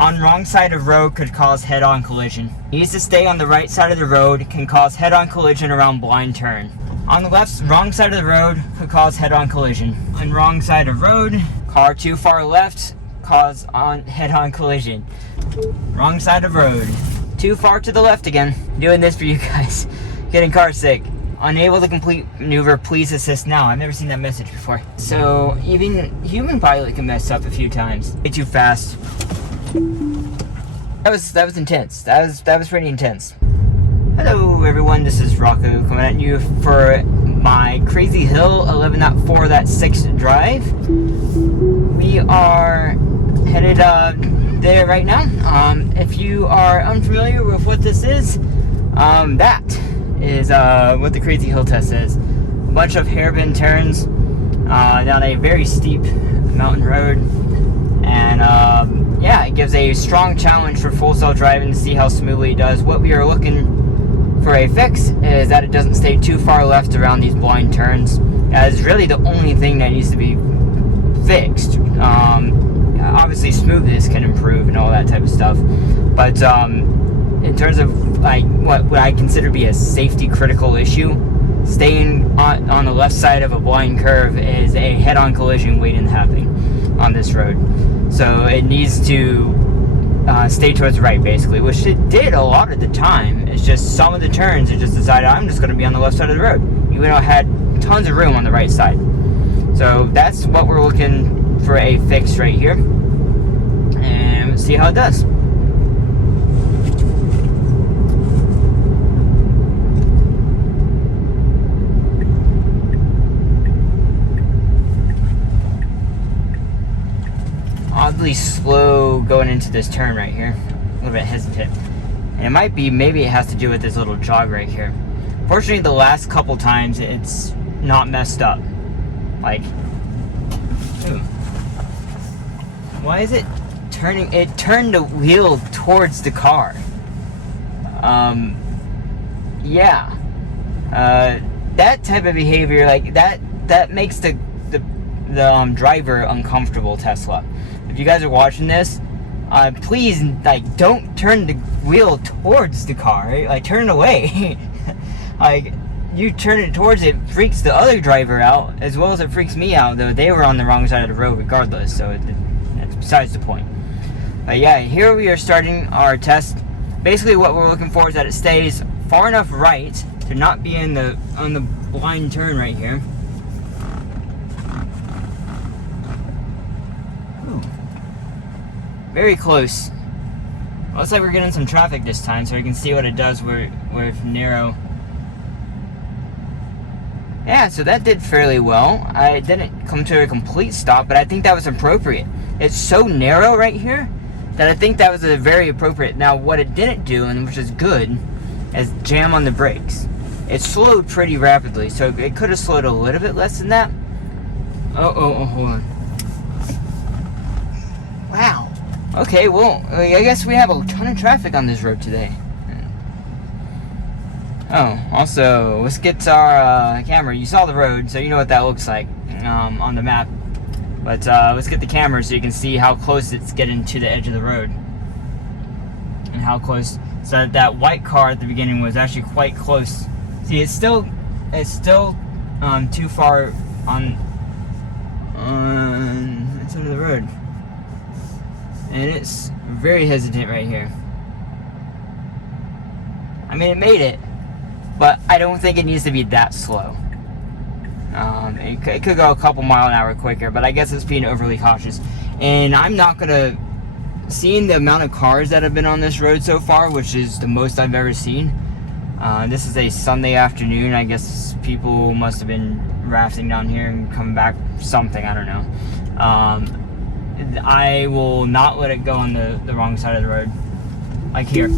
On wrong side of road could cause head-on collision. Needs to stay on the right side of the road, can cause head-on collision around blind turn. On the left, wrong side of the road could cause head-on collision. On wrong side of road, car too far left, cause on head-on collision. Wrong side of road. Too far to the left again. Doing this for you guys. Getting car sick. Unable to complete maneuver, please assist now. I've never seen that message before. So even human pilot can mess up a few times. Way too fast. That was intense. That was pretty intense. Hello everyone, this is Rocco coming at you for my Crazy Hill 11.4.6 drive. We are headed there right now. If you are unfamiliar with what this is, that is what the Crazy Hill test is. A bunch of hairpin turns down a very steep mountain road, and yeah, it gives a strong challenge for full self driving to see how smoothly it does. What we are looking for a fix is that it doesn't stay too far left around these blind turns, as really the only thing that needs to be fixed. Obviously smoothness can improve and all that type of stuff, but in terms of like what I consider to be a safety critical issue, staying on the left side of a blind curve is a head-on collision waiting to happen on this road. So it needs to stay towards the right, basically, which it did a lot of the time. It's just some of the turns it just decided I'm just going to be on the left side of the road, even though it had tons of room on the right side. So that's what we're looking for, a fix right here, and see how it does. Oddly slow going into this turn right here. A little bit hesitant. And it might be, maybe it has to do with this little jog right here. Fortunately, the last couple times it's not messed up. Like, ooh. Why is it turning? It turned the wheel towards the car. Yeah. That type of behavior, like that makes the driver uncomfortable, Tesla. If you guys are watching this, please, like, don't turn the wheel towards the car. Like, turn it away. Like, you turn it towards it, freaks the other driver out, as well as it freaks me out, though they were on the wrong side of the road regardless, so that's besides the point. But yeah, here we are starting our test. Basically what we're looking for is that it stays far enough right to not be on the blind turn right here. Very close. Looks like we're getting some traffic this time, so we can see what it does where it's narrow. Yeah, so that did fairly well. I didn't come to a complete stop, but I think that was appropriate. It's so narrow right here that I think that was a very appropriate. Now, what it didn't do, and which is good, is jam on the brakes. It slowed pretty rapidly, so it could have slowed a little bit less than that. Oh, hold on. Wow. Okay, well, I guess we have a ton of traffic on this road today. Oh, also, let's get our camera. You saw the road, so you know what that looks like on the map. But let's get the camera so you can see how close it's getting to the edge of the road. And how close. So that white car at the beginning was actually quite close. See, it's still too far on the side of the road. And it's very hesitant right here. I mean, it made it, but I don't think it needs to be that slow. It could go a couple mile an hour quicker, but I guess it's being overly cautious. And I'm not gonna, seeing the amount of cars that have been on this road so far, which is the most I've ever seen. This is a Sunday afternoon. I guess people must have been rafting down here and coming back, something, I don't know. I will not let it go on the wrong side of the road. Like here.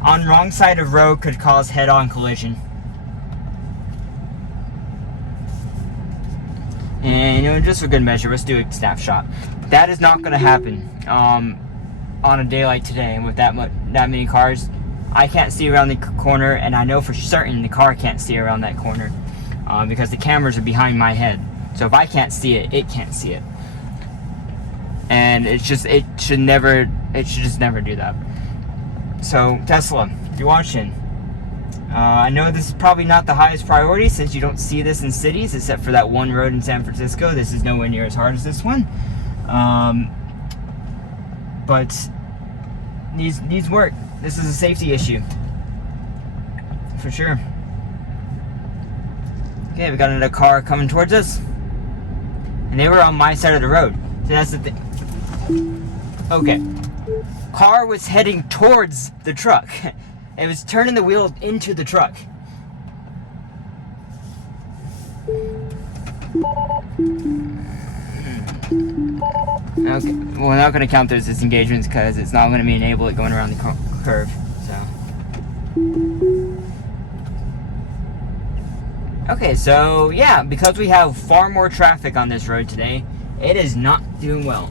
On wrong side of road could cause head-on collision. And, you know, just for good measure, let's do a snapshot. That is not going to happen on a day like today with that many cars. I can't see around the corner, and I know for certain the car can't see around that corner because the cameras are behind my head. So if I can't see it, it can't see it. and it should just never do that. So Tesla, if you're watching, I know this is probably not the highest priority since you don't see this in cities except for that one road in San Francisco. This is nowhere near as hard as this one, but needs work. This is a safety issue for sure. Okay, we got another car coming towards us, and they were on my side of the road. So that's the thing. Okay, car was heading towards the truck. It was turning the wheel into the truck. Okay, well, we're not going to count those disengagements because it's not going to be enabled going around the curve. Okay, so yeah, because we have far more traffic on this road today, it is not doing well.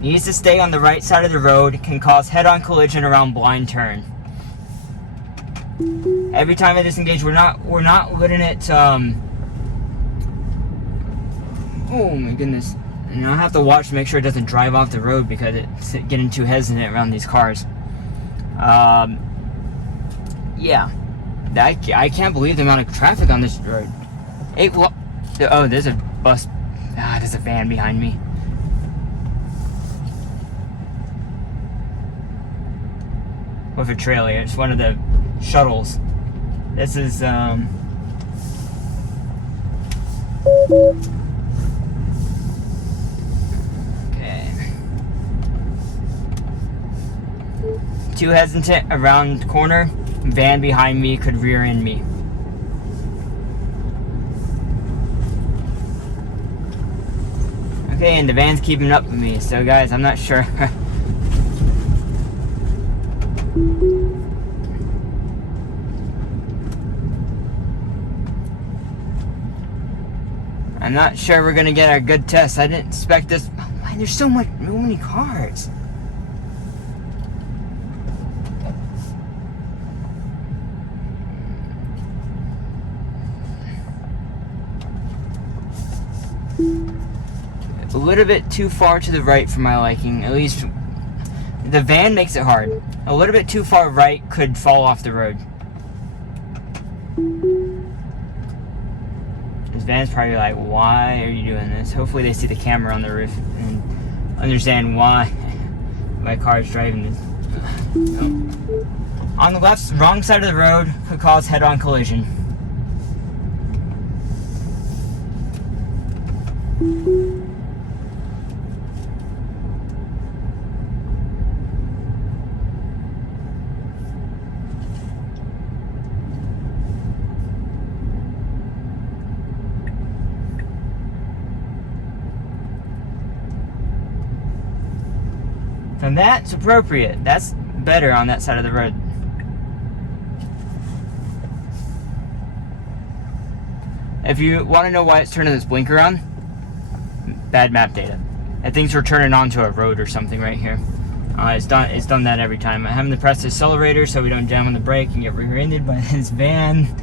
Needs to stay on the right side of the road, can cause head-on collision around blind turn. Every time I disengage, we're not letting it, oh my goodness. And I have to watch to make sure it doesn't drive off the road because it's getting too hesitant around these cars. Yeah. I can't believe the amount of traffic on this road. Oh, there's a bus. There's a van behind me. With a trailer. It's one of the shuttles. This is okay. Too hesitant around corner. Van behind me could rear end me. Okay, and the van's keeping up with me. So guys, I'm not sure. I'm not sure we're gonna get a good test. I didn't expect this. Oh man, there's so many cars. A little bit too far to the right for my liking. At least the van makes it hard. A little bit too far right could fall off the road. This van's probably like, why are you doing this? Hopefully they see the camera on the roof and understand why my car is driving this. No. On the wrong side of the road could cause head-on collision. And that's appropriate. That's better on that side of the road. If you want to know why it's turning this blinker on, bad map data. It thinks we're turning onto a road or something right here. It's done that every time. I'm having to press the accelerator so we don't jam on the brake and get rear-ended by this van.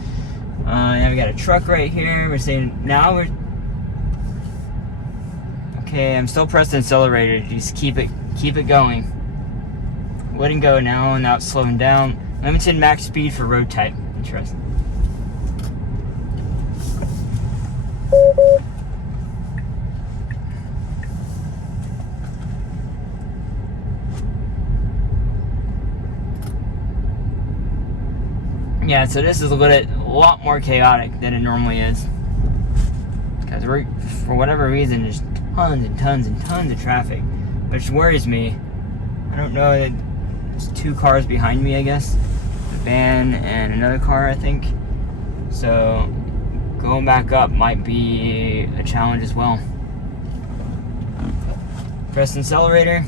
Now we got a truck right here. We're saying now we're. Okay, I'm still pressing the accelerator. Just keep it going. Wouldn't go now, and now it's slowing down. Limited max speed for road type. Interesting. Yeah, so this is a lot more chaotic than it normally is. Because for whatever reason, there's tons and tons and tons of traffic, which worries me. I don't know, there's two cars behind me, I guess. A van and another car, I think. So going back up might be a challenge as well. Press the accelerator.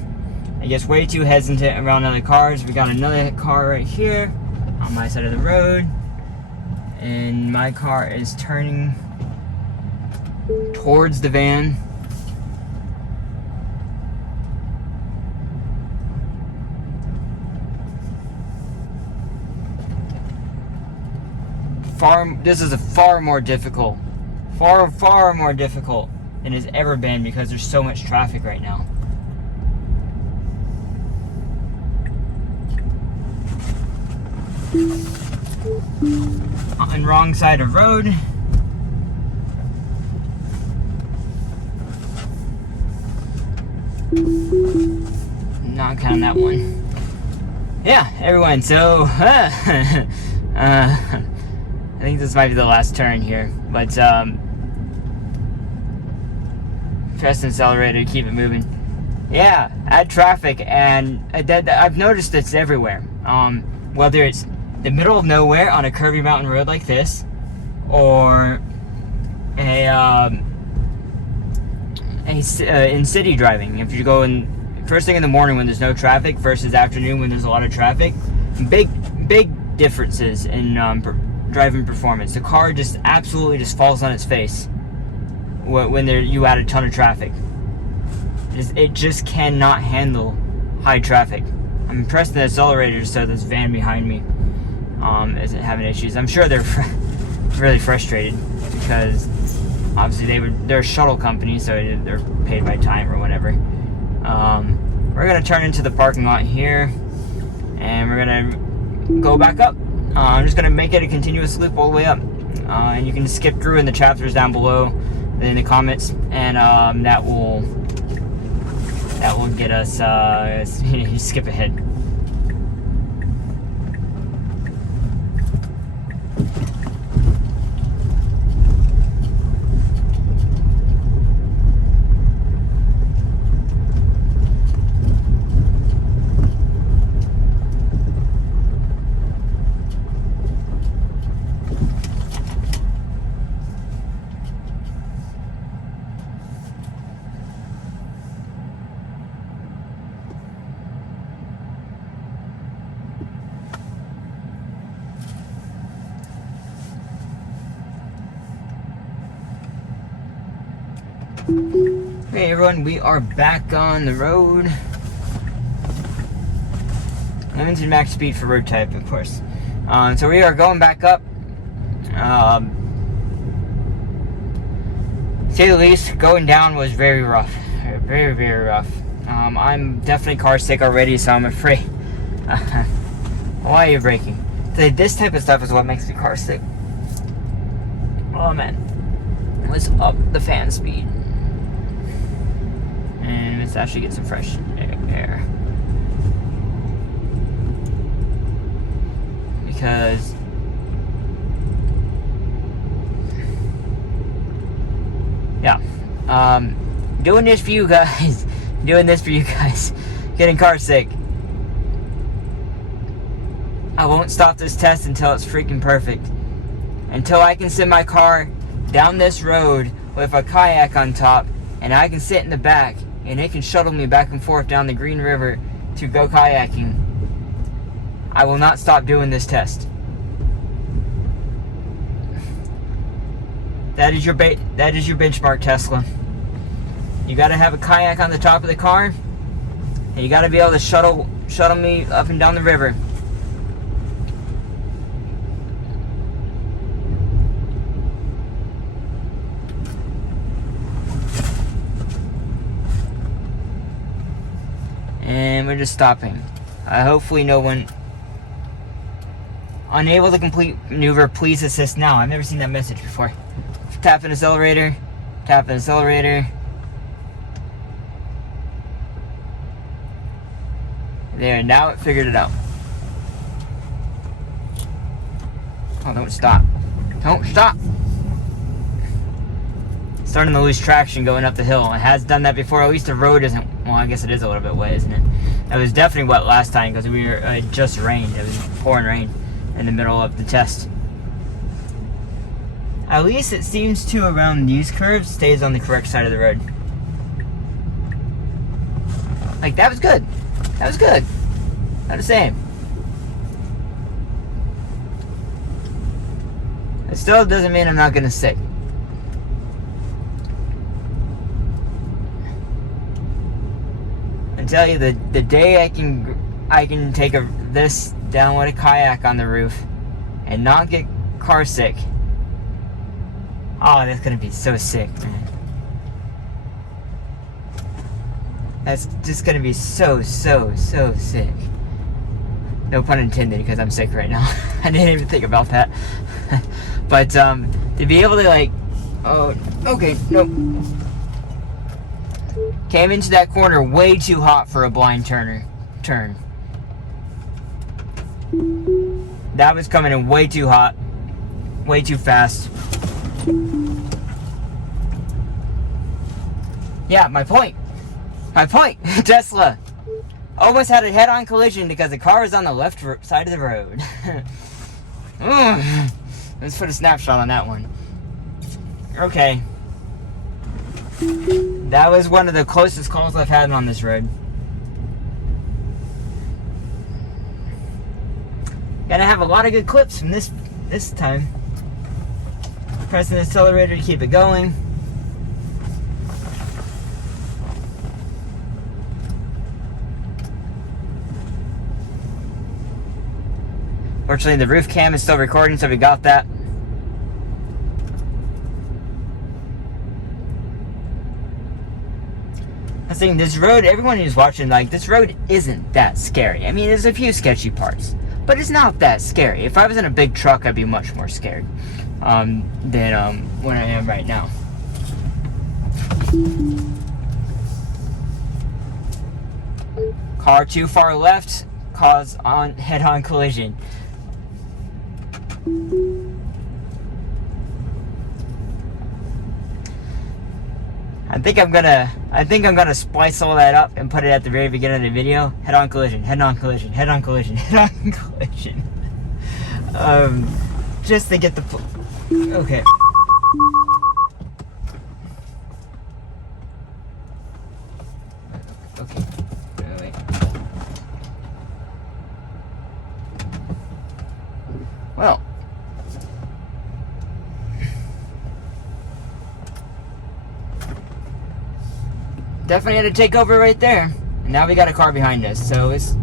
I guess way too hesitant around other cars. We got another car right here on my side of the road, and my car is turning towards the van. This is a far more difficult than it's ever been because there's so much traffic right now. On wrong side of road. Not counting that one. Yeah, everyone, so I think this might be the last turn here, but press the accelerator, keep it moving. Yeah, add traffic, and I've noticed it's everywhere. Whether it's the middle of nowhere on a curvy mountain road like this, or in city driving. If you go in first thing in the morning when there's no traffic versus afternoon when there's a lot of traffic, big differences in driving performance. The car just absolutely just falls on its face when you add a ton of traffic. It just cannot handle high traffic. I'm pressing the accelerator so this van behind me isn't having issues. I'm sure they're really frustrated because obviously they're a shuttle company, so they're paid by time or whatever. We're gonna turn into the parking lot here, and we're gonna go back up. I'm just gonna make it a continuous loop all the way up, and you can skip through in the chapters down below in the comments, and that will get us skip ahead. Hey everyone, we are back on the road. Limited max speed for road type, of course. So we are going back up. To say the least, going down was very rough. Very, very rough. I'm definitely car sick already, so I'm afraid. Why are you braking? This type of stuff is what makes me car sick. Oh man. Let's up the fan speed. And let's actually get some fresh air. Because yeah, doing this for you guys, getting car sick. I won't stop this test until it's freaking perfect. Until I can send my car down this road with a kayak on top, and I can sit in the back, and it can shuttle me back and forth down the Green River to go kayaking. I will not stop doing this test. That is your benchmark, Tesla. You gotta have a kayak on the top of the car, and you gotta be able to shuttle me up and down the river. And we're just stopping. Hopefully no one... Unable to complete maneuver, please assist now. I've never seen that message before. Tap an accelerator. Tap an accelerator. There, now it figured it out. Oh, don't stop. Don't stop! Starting to lose traction going up the hill. It has done that before. At least the road isn't... Well, I guess it is a little bit wet, isn't it? It was definitely wet last time because it just rained. It was pouring rain in the middle of the test. At least it seems to, around these curves, stays on the correct side of the road. Like, that was good. That was good. Not the same. It still doesn't mean I'm not gonna sick. I tell you, the day I can take this down with a kayak on the roof and not get car sick. Oh, that's gonna be so sick, man. That's just gonna be so sick. No pun intended, because I'm sick right now. I didn't even think about that. But to be able to like, oh, okay, nope. Came into that corner way too hot for a blind turn. That was coming in way too hot, way too fast. Yeah, my point. Tesla almost had a head-on collision because the car was on the left side of the road. Let's put a snapshot on that one. Okay. That was one of the closest calls I've had on this road. Gonna have a lot of good clips from this time. Pressing the accelerator to keep it going. Fortunately, the roof cam is still recording, so we got that. I was saying, this road, everyone who's watching, like, this road isn't that scary. I mean, there's a few sketchy parts, but it's not that scary. If I was in a big truck, I'd be much more scared than when I am right now. Car too far left, cause head-on collision. I think I'm gonna splice all that up and put it at the very beginning of the video. Head-on collision, head-on collision, head-on collision, head-on collision. Just to get the okay. Okay. Wait. Well. Definitely had to take over right there. And now we got a car behind us, so let's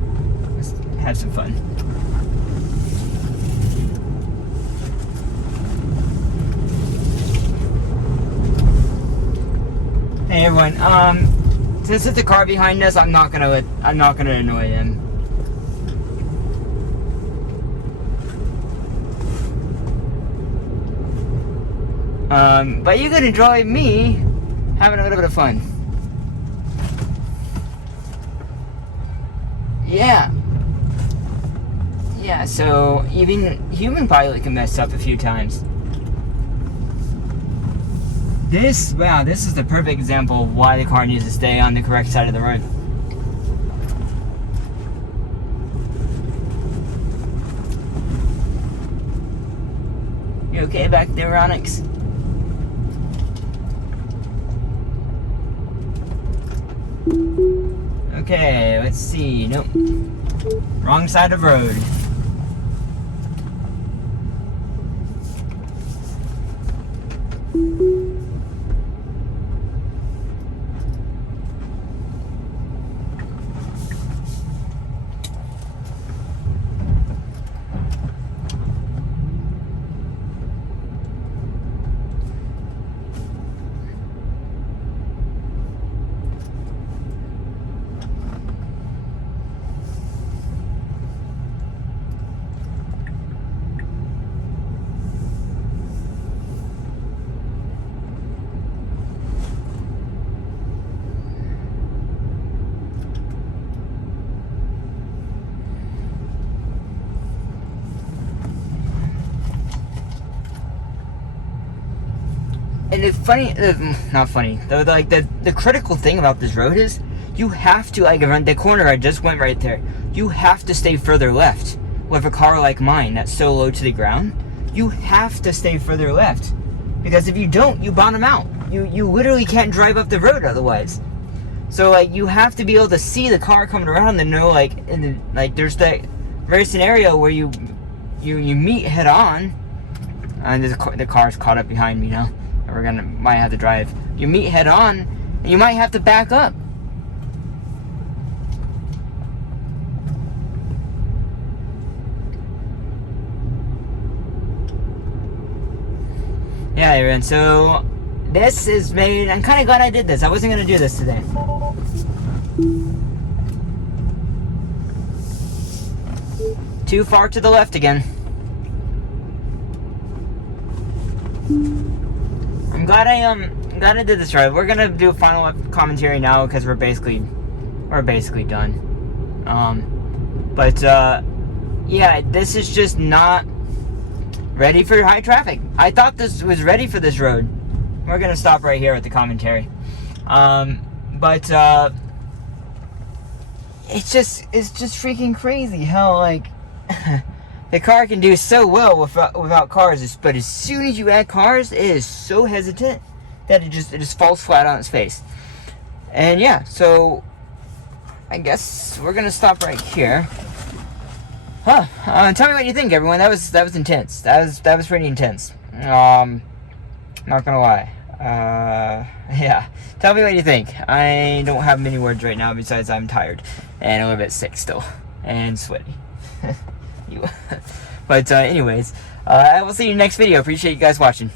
have some fun. Hey everyone, since it's a car behind us, I'm not gonna annoy them. But you can enjoy me having a little bit of fun. Yeah, so even human pilot can mess up a few times. This is the perfect example of why the car needs to stay on the correct side of the road. You okay back there, Onyx? Okay, let's see. Nope. Wrong side of road. And it's funny, not funny, though, like, the critical thing about this road is, you have to, like, around the corner I just went right there, you have to stay further left. With a car like mine that's so low to the ground, you have to stay further left. Because if you don't, you bottom out. You literally can't drive up the road otherwise. So, like, you have to be able to see the car coming around and know, like, there's that very scenario where you meet head on, and the car's caught up behind me now. We're might have to drive. You meet head on, and you might have to back up. Yeah, everyone. So this is made. I'm kind of glad I did this. I wasn't gonna do this today. Too far to the left again. I'm glad I did this right. We're gonna do a final commentary now because we're basically done. Yeah, this is just not ready for high traffic. I thought this was ready for this road. We're gonna stop right here at the commentary. It's just freaking crazy how, like, the car can do so well without cars, but as soon as you add cars, it is so hesitant that it just falls flat on its face. And yeah, so I guess we're gonna stop right here. Tell me what you think, everyone. That was intense. That was pretty intense. Not gonna lie. Yeah. Tell me what you think. I don't have many words right now besides I'm tired and a little bit sick still and sweaty. But anyways, I will see you in the next video. Appreciate you guys watching.